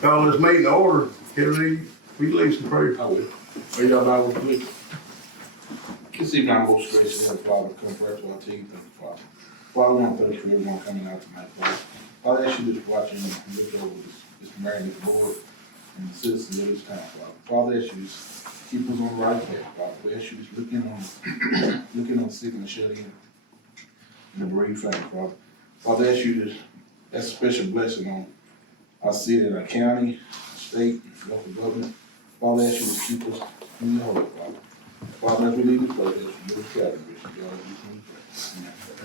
Call this meeting to order. Kevin, we leave some prayer. I will. Are y'all Bible, please? This evening, our most gracious Heavenly Father, come first to our team, thank you, Father. Father, we want to thank you for everyone coming out tonight, Father. Father, I ask you to watch and look over this mayor, this board, and the citizens of this town, Father. Father, I ask you to keep us on the right path, Father. We ask you to look in on the sick and the shut in, and the bereaved family, Father. Father, I ask you to, that's a special blessing on our city and our county, state, local government. Father, I ask you to keep us in the holy, Father. Father, as we leave this place, as we move to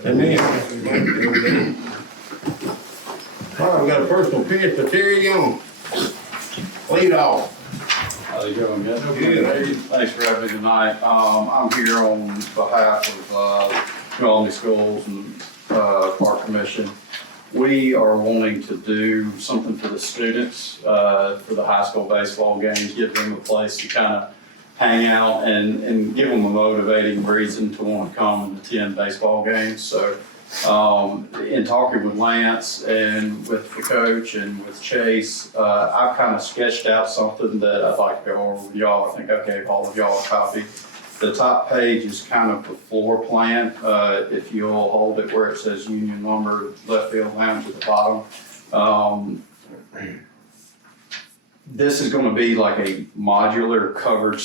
Amen. All right, we got a personal pinch for Terry Young. Lead off. How you doing, man? Good. Thanks for having me tonight. I'm here on behalf of Albany Schools and Park Commission. We are wanting to do something for the students for the high school baseball games, give them a place to kind of hang out and give them a motivating reason to want to come and attend baseball games. So in talking with Lance and with the coach and with Chase, I've kind of sketched out something that I'd like to go over with y'all. I think I gave all of y'all a copy. The top page is kind of the floor plan. If you'll hold it where it says Union Lumber Left Field Lounge at the bottom. This is going to be like a modular covered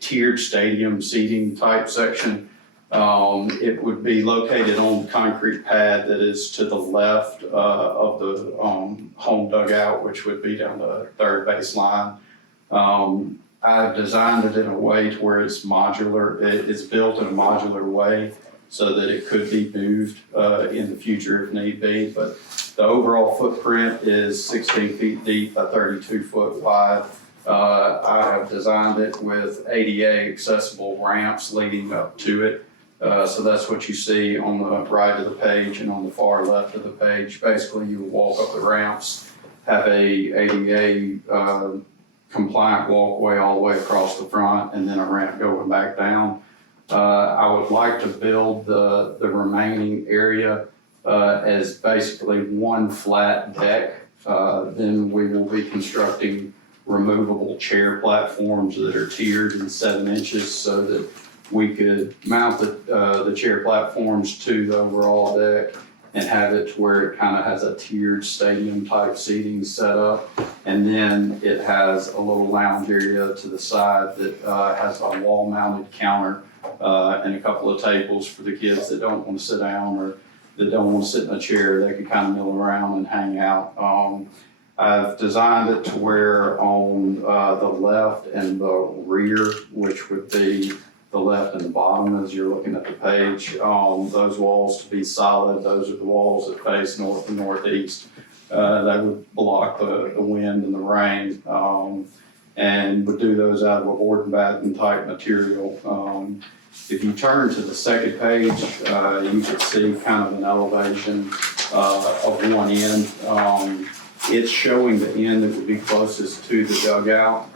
tiered stadium seating type section. It would be located on the concrete pad that is to the left of the home dugout, which would be down the third baseline. I've designed it in a way to where it's modular. It's built in a modular way so that it could be moved in the future if need be. But the overall footprint is 16 feet deep by 32 foot wide. I have designed it with ADA accessible ramps leading up to it. So that's what you see on the right of the page and on the far left of the page. Basically, you walk up the ramps, have a ADA compliant walkway all the way across the front, and then a ramp going back down. I would like to build the remaining area as basically one flat deck. Then we will be constructing removable chair platforms that are tiered in 7 inches so that we could mount the chair platforms to the overall deck and have it to where it kind of has a tiered stadium type seating set up. And then it has a little lounge area to the side that has a wall mounted counter and a couple of tables for the kids that don't want to sit down or that don't want to sit in a chair. They can kind of mill around and hang out. I've designed it to where on the left and the rear, which would be the left and the bottom as you're looking at the page, those walls to be solid. Those are the walls that face north and northeast. They would block the wind and the rain, and would do those out of a board and batten type material. If you turn to the second page, you can see kind of an elevation of one end. It's showing the end that would be closest to the dugout.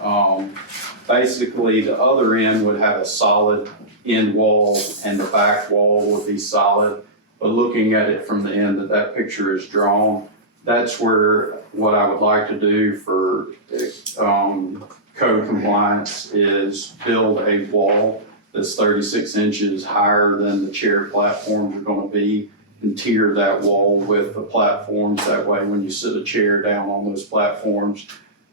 Basically, the other end would have a solid end wall and the back wall would be solid. But looking at it from the end that picture is drawn, that's where what I would like to do for code compliance is build a wall that's 36 inches higher than the chair platforms are going to be and tier that wall with the platforms. That way, when you sit a chair down on those platforms,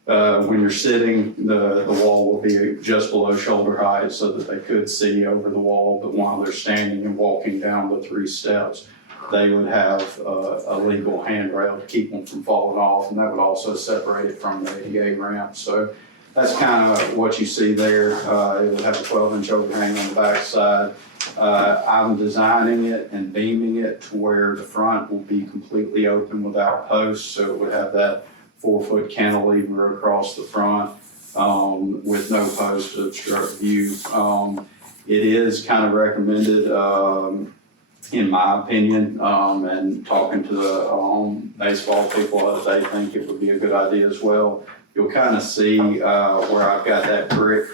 when you're sitting, the wall will be just below shoulder height so that they could see over the wall, but while they're standing and walking down the 3 steps, they would have a legal handrail to keep them from falling off, and that would also separate it from the ADA ramp. So that's kind of what you see there. It would have a 12-inch overhang on the back side. I'm designing it and beaming it to where the front will be completely open without posts, so it would have that 4-foot cantilever across the front with no posts to obstruct view. It is kind of recommended, in my opinion, and talking to the baseball people, they think it would be a good idea as well. You'll kind of see where I've got that brick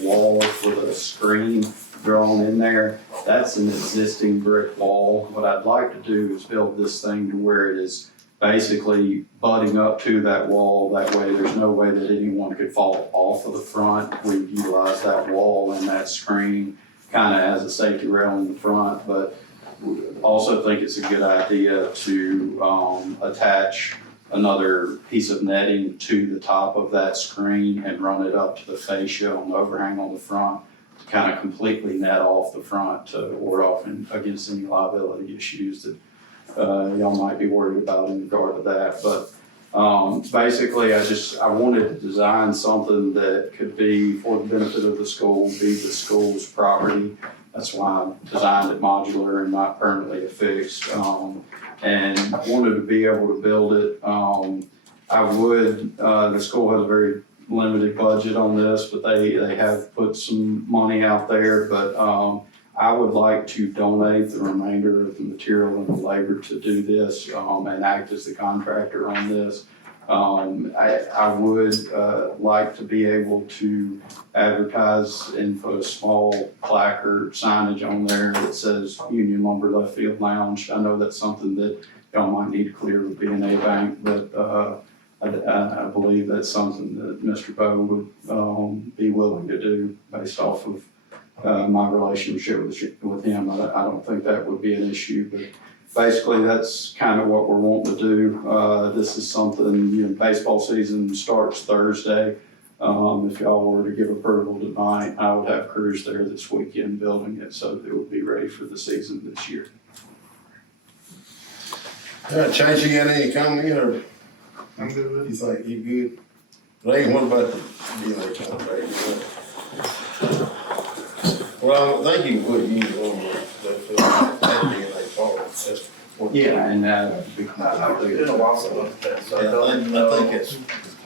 wall with a screen drawn in there. That's an existing brick wall. What I'd like to do is build this thing to where it is basically butting up to that wall. That way, there's no way that anyone could fall off of the front. We utilize that wall and that screen kind of as a safety rail in the front, but we also think it's a good idea to attach another piece of netting to the top of that screen and run it up to the fascia on the overhang on the front to kind of completely net off the front to ward off against any liability issues that y'all might be worried about in regard to that. But basically, I wanted to design something that could be for the benefit of the school, be the school's property. That's why I designed it modular and not permanently affixed. And wanted to be able to build it. The school has a very limited budget on this, but they have put some money out there. But I would like to donate the remainder of the material and the labor to do this and act as the contractor on this. I would like to be able to advertise and put a small placard signage on there that says Union Lumber Left Field Lounge. I know that's something that y'all might need to clear with B&A Bank, but I believe that's something that Mr. Bowe would be willing to do based off of my relationship with him. I don't think that would be an issue, but basically that's kind of what we're wanting to do. This is something, baseball season starts Thursday. If y'all were to give approval tonight, I would have crews there this weekend building it so that it would be ready for the season this year. Chase, you got any comment or I'm good with you think you good? Ray, what about the dealer contract? Well, I think you put you on that DNA part. That's what. Yeah, and It's been a while since I looked at that, so I don't I know think it's,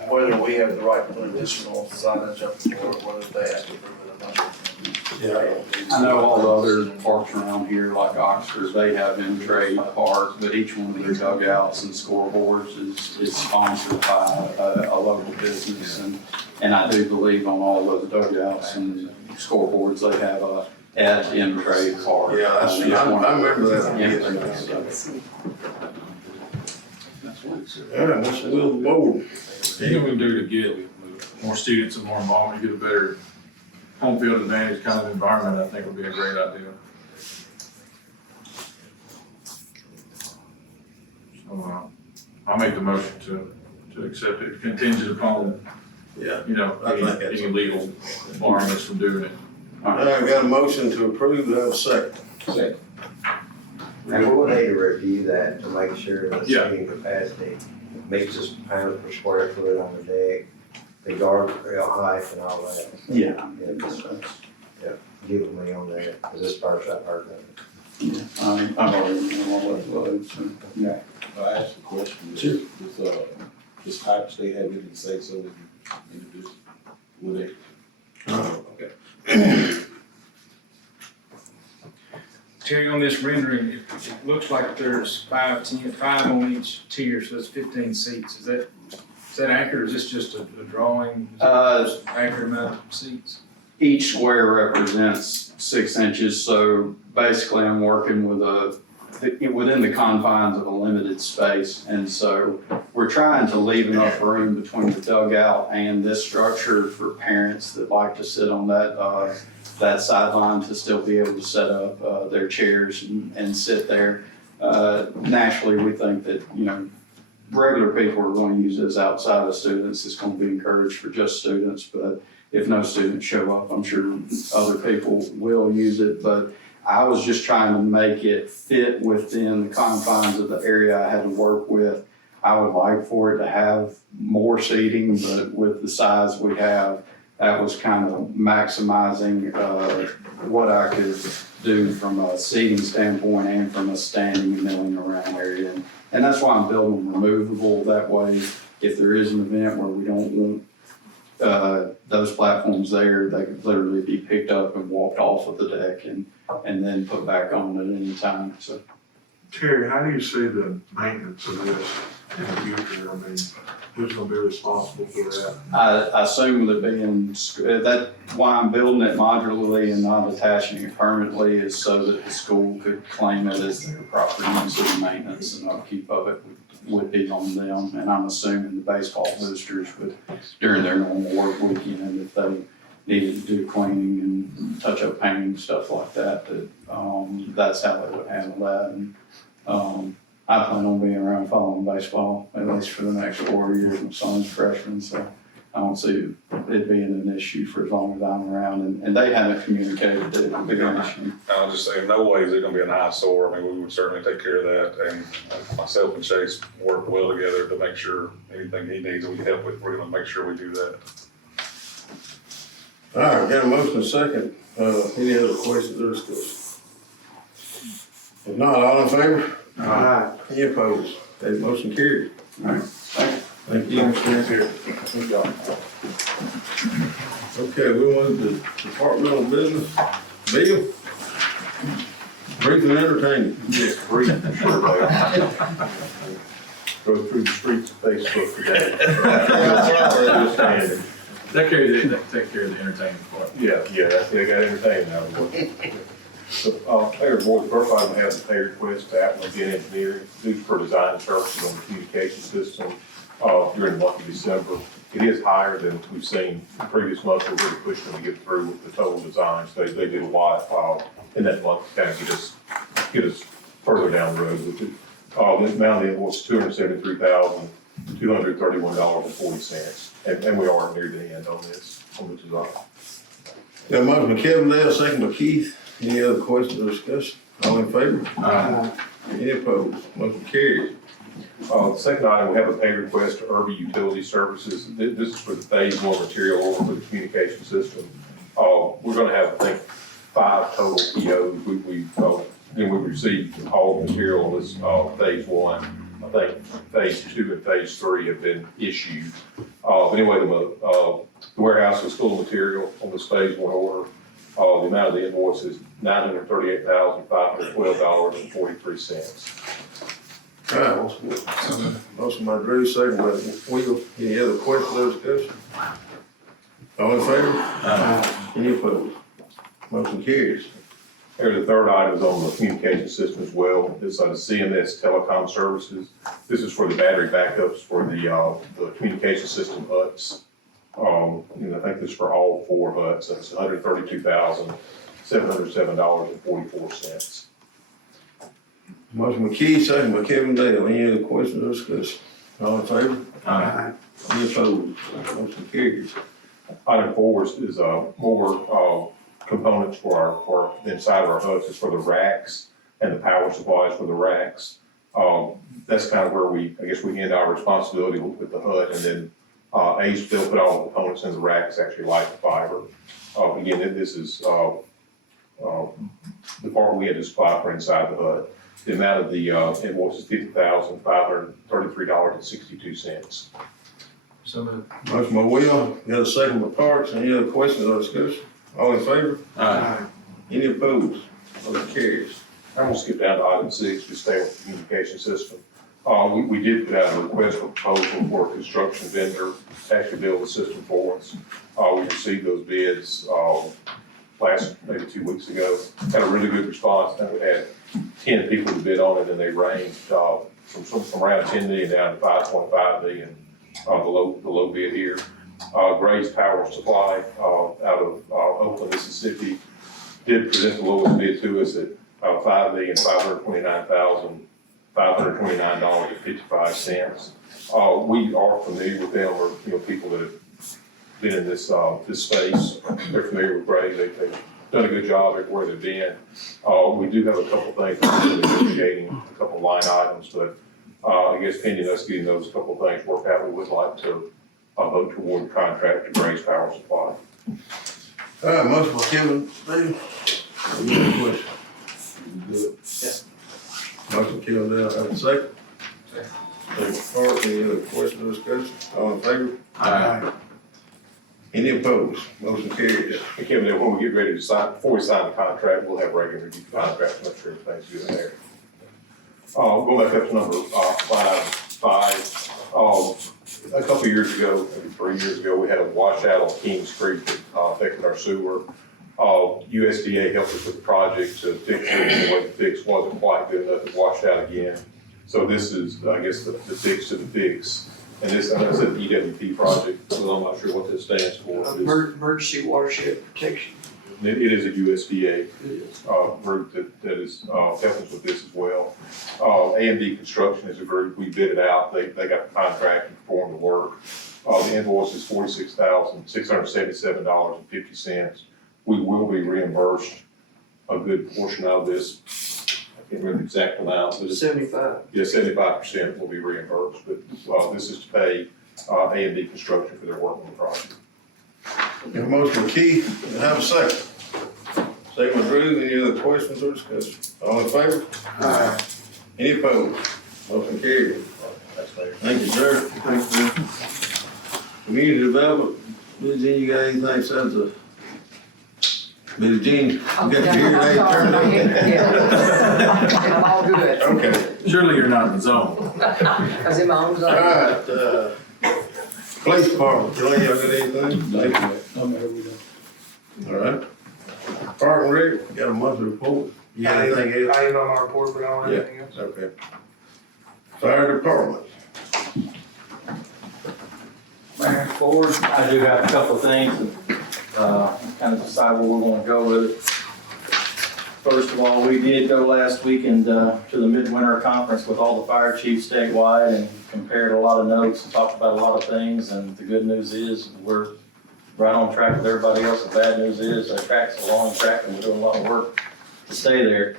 whether we have the right to put additional signage up for it, whether they have to approve it or not. yeah. I know all the other parks around here, like Oxford, they have in-trade park, but each one of their dugouts and scoreboards is sponsored by a local business. And I do believe on all those dugouts and scoreboards, they have a in-trade park. Yeah, I remember that. All right, what's the will of the board? Anything we can do to get more students and more involvement, get a better home field advantage kind of environment, I think would be a great idea. So, I'll make the motion to accept it contingent upon, Yeah. any, I think that's- any legal barring us from doing it. All right, we got a motion to approve, do I have a second? And we'll need to review that to make sure the Yeah. seating capacity meets this pound per square foot on the deck, the guardrail height and all that. Yeah. Get with me on that, because this first I've heard of it. I've already been on all those loads, so, yeah. I asked a question. Sure. Does Hype State have anything to say so we can introduce, will they? Okay. Terry, on this rendering, it looks like there's 5 on each tier, so that's 15 seats. Is that accurate, or is this just a drawing? Is it accurate amount of seats? Each square represents 6 inches, so basically I'm working with within the confines of a limited space. And so we're trying to leave enough room between the dugout and this structure for parents that like to sit on that sideline to still be able to set up their chairs and sit there. Naturally, we think that, regular people are going to use this outside of students. It's going to be encouraged for just students, but if no students show up, I'm sure other people will use it. But I was just trying to make it fit within the confines of the area I had to work with. I would like for it to have more seating, but with the size we have, that was kind of maximizing what I could do from a seating standpoint and from a standing and milling around area. And that's why I'm building them removable. That way, if there is an event where we don't want those platforms there, they could literally be picked up and walked off of the deck and then put back on at any time. So, Terry, how do you see the maintenance of this in the future? I mean, who's gonna be responsible for that? I assume that that's why I'm building it modularly and not attaching it permanently, is so that the school could claim it as their property and do the maintenance and upkeep of it would be on them. And I'm assuming the baseball boosters would, during their normal work weekend, if they needed to do cleaning and touch up painting, stuff like that, that's how they would handle that. And, I plan on being around following baseball, at least for the next 4 years. My son's a freshman, so I don't see it being an issue for as long as I'm around. And they haven't communicated that it would be an issue. I'll just say, in no way is it gonna be an eyesore. I mean, we would certainly take care of that, and myself and Chase work well together to make sure anything he needs, we can help with, we're gonna make sure we do that. All right, got a motion and second. Any other questions or discussion? If not, all in favor? Aye. Any opposed? That motion carried. All right, thank you. Thank you. Good job. Okay, we want the Departmental Business. Bill? Brief and entertaining. Yes, brief, sure, Larry. Go through the streets of Facebook today. Take care of the entertainment part. Yeah, they got entertainment out of it. So, Mayor Boyd, first item has a pay request to Atwell Engineering, due for design services on the communication system, during the month of December. It is higher than we've seen the previous month. We're really pushing them to get through with the total designs. They did a lot, in that month to kind of get us further down the road with it. The amount of the invoice is $273,231.40. And we are near the end on the design. Got a motion by Kevin Dale, second by Keith. Any other questions or discussion? All in favor? Any opposed? Motion carried. The second item, we have a pay request to Irby Utility Services. This is for the phase 1 material order for the communication system. We're gonna have, I think, 5 total POs. We received all the material on this, phase 1. I think phase 2 and phase 3 have been issued. Anyway, the warehouse is full of material on this phase 1 order. The amount of the invoice is $938,512.43. All right, motion by Drew, second by Will. Any other questions or discussion? All in favor? Any opposed? Motion carries. Here, the third item is on the communication system as well. It's the CMS Telecon Services. This is for the battery backups for the communication system huts. And I think this is for all 4 huts. That's $132,707.44. Motion by Keith, second by Kevin Dale. Any other questions or discussion? All in favor? Any opposed? Motion carries. Item 4 is more components for the inside of our huts. Is for the racks and the power supplies for the racks. That's kind of where we end our responsibility with the hut, and then they'll put all the components in the racks, actually light the fiber. Again, this is the part we had to supply for inside the hut. The amount of the invoice is $50,533.62. So moved. Motion by Will, got a second by Parks. Any other questions or discussion? All in favor? Any opposed? Motion carries. I'm gonna skip down to item 6, just stay with the communication system. We did put out a request for proposal for a construction vendor to actually build the system for us. We received those bids, maybe 2 weeks ago. Had a really good response. I think we had 10 people to bid on it, and they ranged, from around 10 million down to 5.5 million, the low bid here. Gray's Power Supply, out of, Oakland, Mississippi, did present the lowest bid to us at, $5,529,529.55. We are familiar with them, or, people that have been in this space. They're familiar with Gray. They've done a good job everywhere they've been. We do have a couple things we're negotiating, a couple line items, but, I guess pending us getting those couple things worked out, we would like to vote toward the contract to Gray's Power Supply. All right, motion by Kevin Dale. Any other question? Good. Motion by Kevin Dale, have a second. Second by Parks. Any other questions or discussion? All in favor? Any opposed? Motion carries. And Kevin, when we get ready to sign, before we sign the contract, we'll have regular review contracts, make sure everything's good there. Going back up to number 5. A couple of years ago, maybe 3 years ago, we had a washout on Kings Creek that affected our sewer. USDA helped us with the project to fix it, and the way the fix wasn't quite good enough to wash out again. So this is, I guess, the fix to the fix. And this, I know it's an EWP project, so I'm not sure what this stands for. It's- Emergency watershed protection. It is a USDA group that is helping us with this as well. AsB Construction is a group, we bid it out, they got the contract and performed the work. The invoice is $46,677.50. We will be reimbursed a good portion of this. I can't remember the exact amount, but it's, 75. yeah, 75% will be reimbursed, but this is to pay AsB Construction for their work on the project. Got a motion by Keith, and have a second. Second by Drew, any other questions or discussion? All in favor? Aye. Any opposed? Motion carried. Thank you, sir. Thanks, sir. Community development, Billy Jean, you got anything since the, Billy Jean, you got your hearing aid turned on? I'm all good. Okay, Surely you're not in the zone. I was in my own all zone. right, police department, Kelly, y'all got anything? Thank you. All right. Park and Rec, got a monthly report. You got anything else? I ain't on my report, but I don't have anything else. Okay. Fire department. Moving forward, I do have a couple of things, kind of decide where we're gonna go with it. First of all, we did go last weekend, to the midwinter conference with all the fire chiefs statewide and compared a lot of notes and talked about a lot of things, and the good news is, we're right on track with everybody else. The bad news is, our track's a long track and we're doing a lot of work to stay there.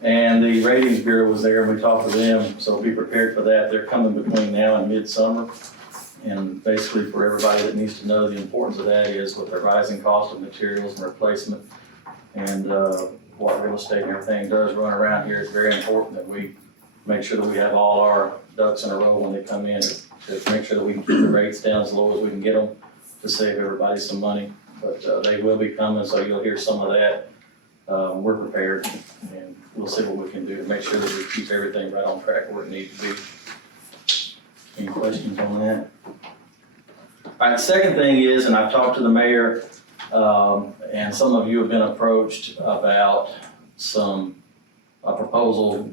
And the ratings bureau was there and we talked to them, so be prepared for that. They're coming between now and midsummer. And basically for everybody that needs to know, the importance of that is with the rising cost of materials and replacement and what real estate and everything does run around here, it's very important that we make sure that we have all our ducks in a row when they come in to make sure that we can keep the rates down as low as we can get them to save everybody some money. But they will be coming, so you'll hear some of that. We're prepared and we'll see what we can do to make sure that we keep everything right on track where it needs to be. Any questions on that? All right, second thing is, and I've talked to the mayor, and some of you have been approached about a proposal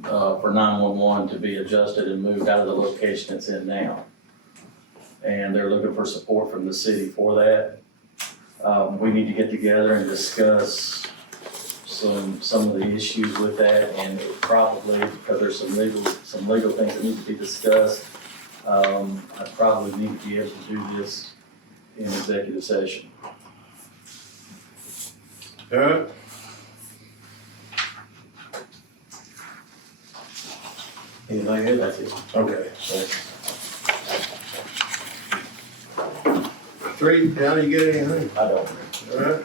for 911 to be adjusted and moved out of the location it's in now. And they're looking for support from the city for that. We need to get together and discuss some of the issues with that, and it probably, because there's some legal things that need to be discussed, I probably need to be able to do this in executive session. All right. Anything else? That's it. Okay, thanks. Street, Down, you get anything? I don't. All right.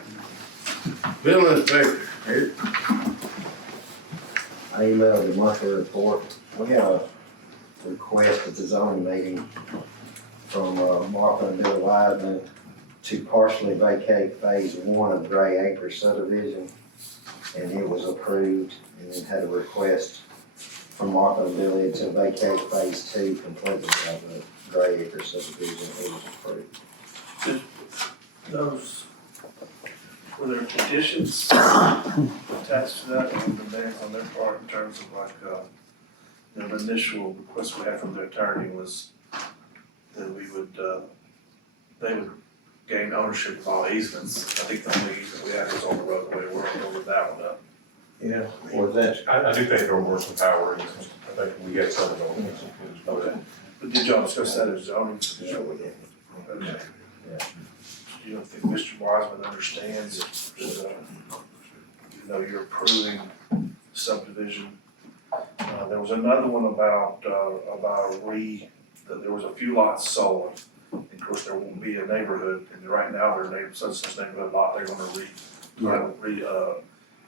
Building inspector, here. I emailed the monthly report. We had a request at the zoning meeting from Martha and Bill Wiseman to partially vacate phase 1 of Gray Acres subdivision, and it was approved, and then had a request from Martha and Billy to vacate phase 2 completely of the Gray Acres subdivision. It was approved. Those, were there conditions attached to that on their part in terms of like, the initial request we had from the attorney was that we would, they would gain ownership of all easements. I think the only easement we had was on the roadway, we're gonna with that one up. Yeah. Or that, I do think there were some power easements. I think we had some of those. Okay. But did y'all discuss that as zoning? yeah, we did. Okay. Yeah. You don't think Mr. Wiseman understands that, you know, you're approving subdivision? There was another one about that there was a few lots sold. Of course, there won't be a neighborhood, and right now they're such neighborhood lot, they're gonna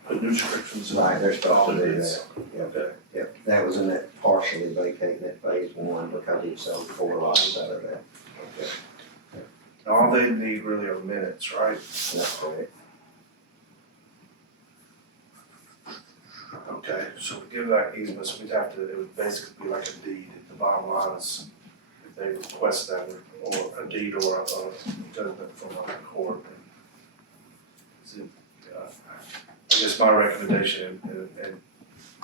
put new restrictions. Right, they're supposed to do that. Yeah. Okay. Yeah, that was in that partially vacating that phase 1 because he sold 4 lots out of that. Okay. All they need really are minutes, right? That's correct. Okay, so to give that easement, so we'd have to, it would basically be like a deed. The bottom line is if they request that, or a deed or a judgment from a court. I guess my recommendation and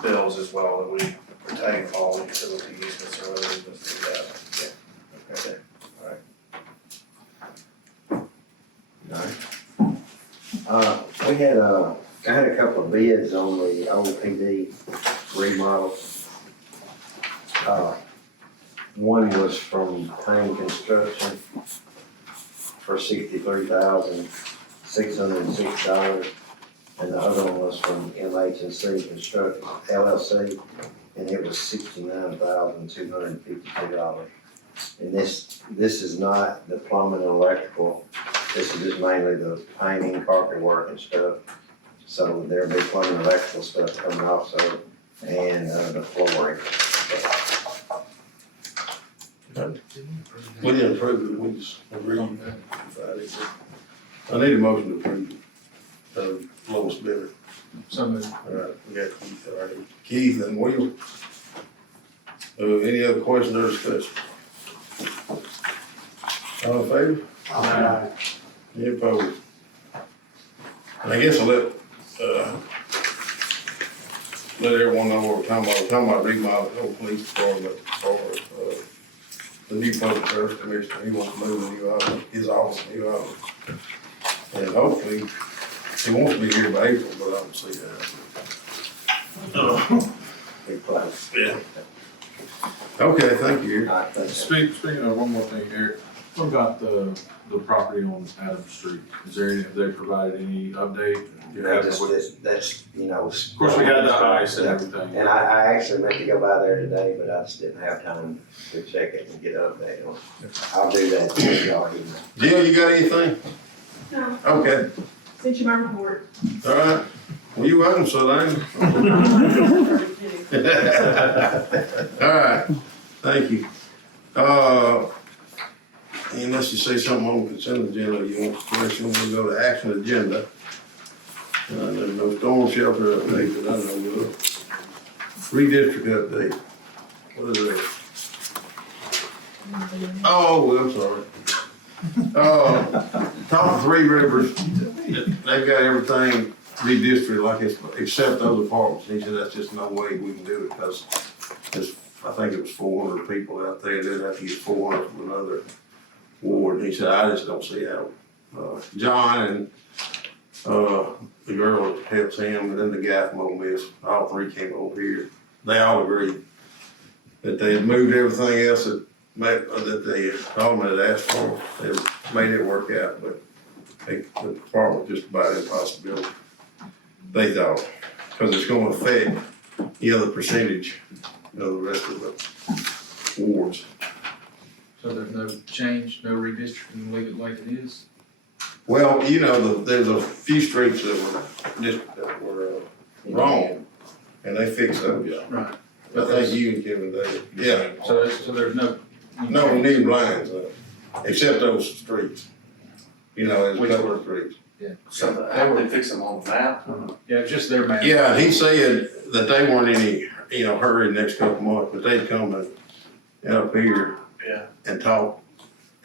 Bill's as well, that we retain all utility easements or other easements that we have. Okay, all right. We had, I had a couple of bids on the old PD remodels. One was from Payne Construction for $63,606, and the other one was from MH&C Construction LLC, and it was $69,252. And this is not the plumbing and electrical, this is just mainly the painting, carpet work and stuff. So there'll be plumbing and electrical stuff coming also, and the flooring. We didn't approve it, we just agreed. I need a motion to approve the lowest bidder. Some of All right, we got Keith, all right. Keith and Will. Any other questions or discussion? All in favor? Aye. Any opposed? And I guess I'll let everyone know what we're talking about. We're talking about remodel the whole police department for, the new public service commissioner. He wants to move the new office, his office, new office. And hopefully, he wants to be here by April, but I don't see that. Big place. Yeah. Okay, thank you. All right, thanks. Speaking of one more thing, Eric, what about the property on Adams Street? Is there any, have they provided any update? That's, you know. Of course, we had the ice and everything. And I actually meant to go by there today, but I just didn't have time to check it and get an update on it. I'll do that for y'all. Jill, you got anything? No, Okay, sent you my report. all right. Well, you welcome, so then. All right, thank you. Unless you say something on the consent agenda, you want to question, we'll go to action agenda. There's no storm shelter update that I know of. Redistrict update. What is that? Oh, I'm sorry. Top of Three Rivers, they've got everything redistricted like it's, except those apartments. He said that's just no way we can do it because there's, I think it was 400 people out there. They'd have to get 400 from another ward. He said, I just don't see how. John and the girl that helps him, and then the guy from Ole Miss, all three came over here. They all agreed that they had moved everything else that the Alderman had asked for. They made it work out, but the department was just about an impossibility. They thought, because it's going to affect the other percentage of the rest of the wards. So there's no change, no redistricting, leave it like it is? Well, you know, there's a few streets that were wrong, and they fixed those. Right. I think you and Kevin did. Yeah. So there's no. No new lines, except those streets. You know, there's a couple of streets. So how would they fix them on the map? Yeah, just their map. Yeah, he said that they weren't any, hurry the next couple months, but they'd come and up here Yeah. and talk.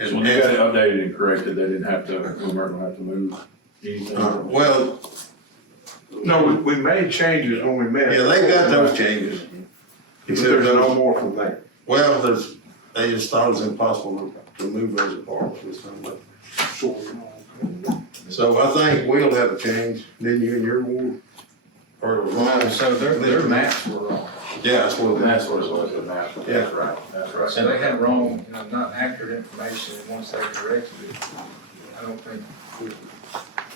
So when they got it updated and corrected, they didn't have to, we weren't gonna have to move anything. Well, No, we made changes when we met. yeah, they got those changes. But there's no more from there. Well, they just thought it was impossible to move those apartments with them, but. So I think we'll have a change, didn't you in your ward? Or it was wrong? So their maps were wrong. Yeah, that's what it That's was. what it was, the map. Yeah. That's right, that's right. So they had wrong, not accurate information, and once they corrected it, I don't think.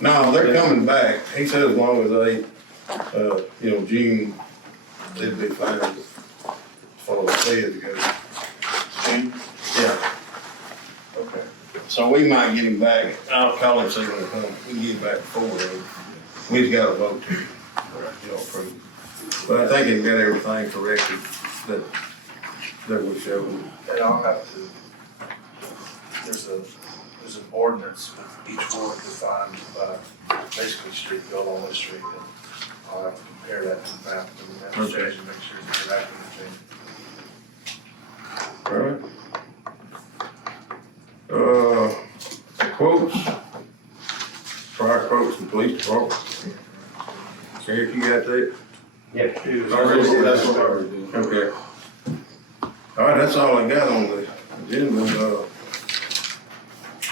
No, they're coming back. He said as long as they, June, they'd be fine as far as they had to go. Yeah. Okay. So we might get him back. I'll call him, see when he comes. We can get him back before then. We just got to vote to, approve. But I think he got everything corrected that we showed him. And I'll have to, there's an ordinance with each ward defined by basically street built on this street. And I'll have to compare that to the map and the map change and make sure it's exactly the same. All right. Quotes. Prior quotes from police department. Eric, you got that? That's what I already did. Okay. All right, that's all I got on the agenda.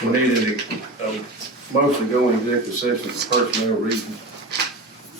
We needed to, mostly go in executive session for personnel reasons.